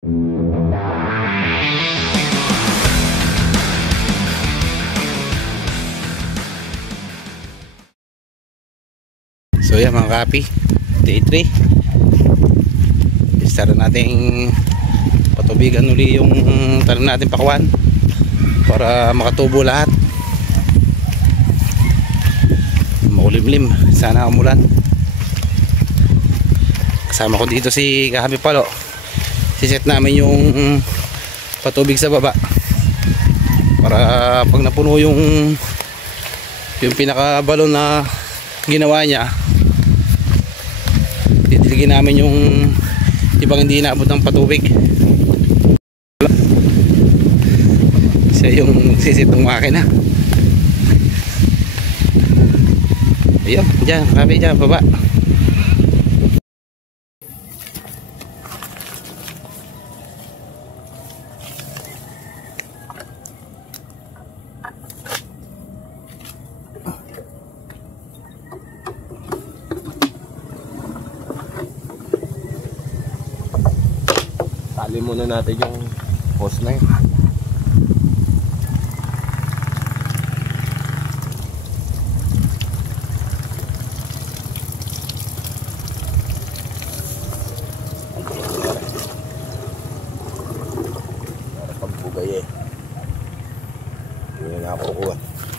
So yan mga kapi, day 3 start natin patubigan uli yung tanim natin pakwan para makatubo lahat, makulimlim, sana umulan. Kasama ko dito si Kahabi Palo, siset namin yung patubig sa baba para pag napuno yung pinakabalon na ginawa niya, titigin namin yung ibang hindi inaabot ng patubig. Siya yung sisit ng makina. Ayun, dyan, kabi dyan, baba. Tali muna natin yung hose na yun. Para pagbugay eh. Hindi na ako kukuha.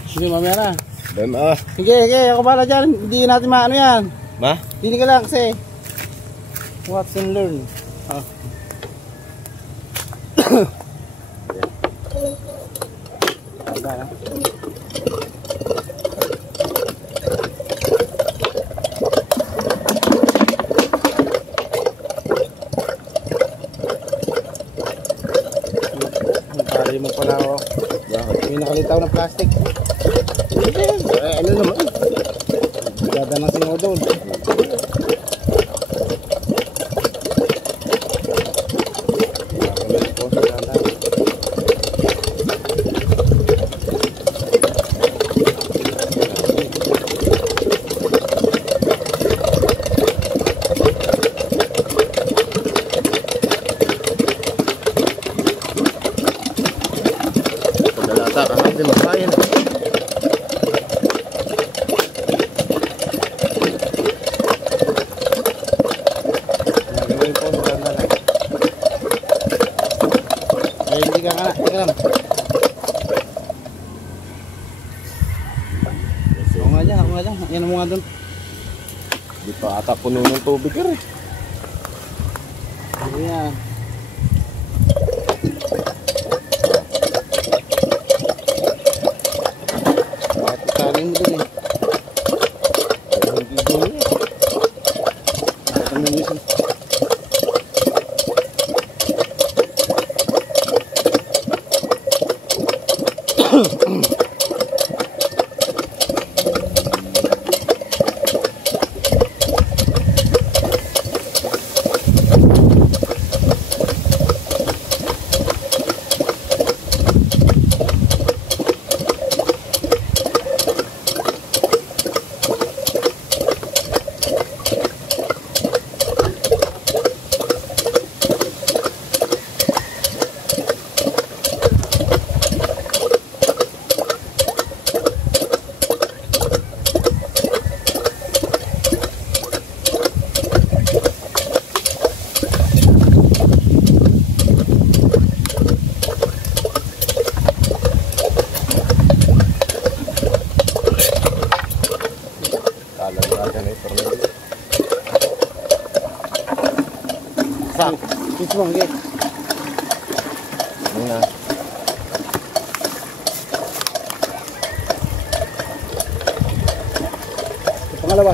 Sige, mamaya na. Bema. Sige, ako bala dyan. Hindi natin maano yan. Ma? Hindi ka lang kasi watch and learn. Pari mo pala ako. May nakalitaw na plastic. Ano naman? Gada ng sinodol. Paglalata ka natin makain. Hindi ka nga, tika lang. Ako nga dyan. Yan mo nga doon. Di pa ata puno ng tubig ka rin. Ayan. Bakit itali mo doon eh? Hindi doon eh. Bakit ang nangyisan? Ito bang gate? Ano na? Pangalawa.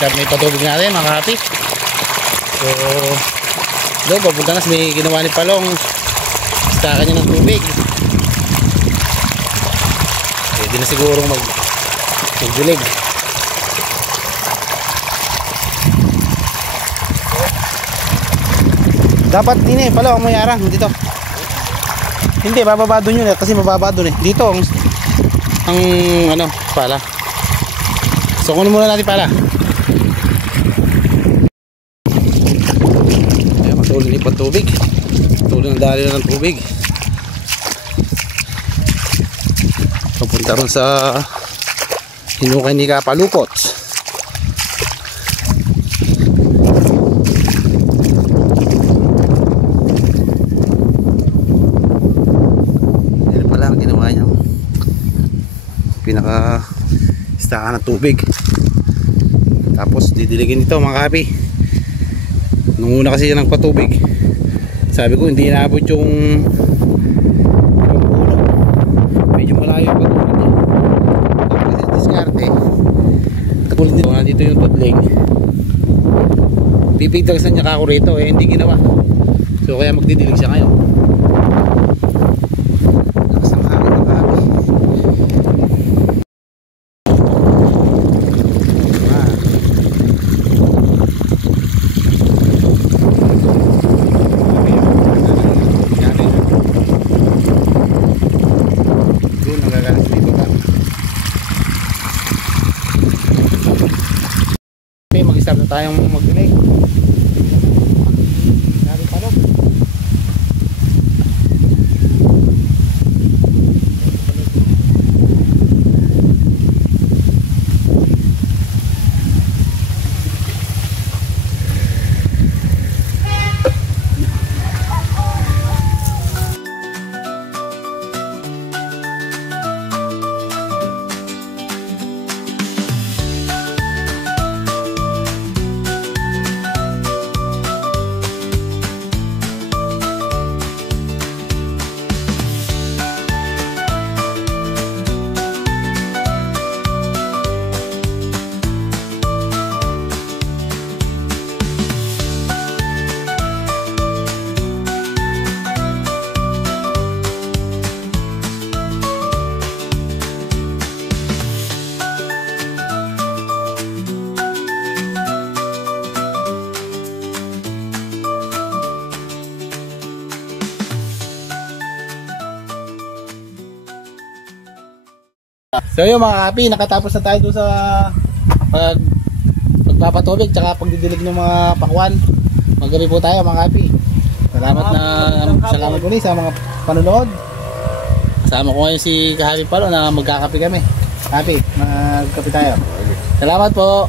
Start na ipatubig natin mga kapi. So doon papunta na may ginawa ni Palong, stakan niya ng tubig. Pwede na sigurong magdilig. Dapat din eh pala ang mayarang dito. Hindi, bababa doon yun kasi mababa doon eh. Dito ang ano, pala. So kunin muna natin pala. Ayan, matulin yung tubig. Matulin ang dali na ng tubig. Papunta ron sa hinukay ni Kapalupot. Pinaka istakan ng tubig, tapos didiligin ito mga kapi. Nung una kasi yan nagpatubig, sabi ko hindi inaabot yung puno, medyo malayo pa tubig niya. Tapos diskarte katulad nito nga dito yung tudling, pipigtagsan niya kako rito eh, hindi ginawa. So kaya magdidilig siya ngayon. Mag-start na tayong magdilig. Dari palok. So yun mga kapi, nakatapos na tayo doon sa pagpapatubig tsaka pagdidilig ng mga pakwan. Magabi po tayo mga kapi. Salamat ulit sa mga panunood. Kasama ko ngayon si Kahapi Palo na magkakapi kami. Kapi, magkapi tayo. Salamat po.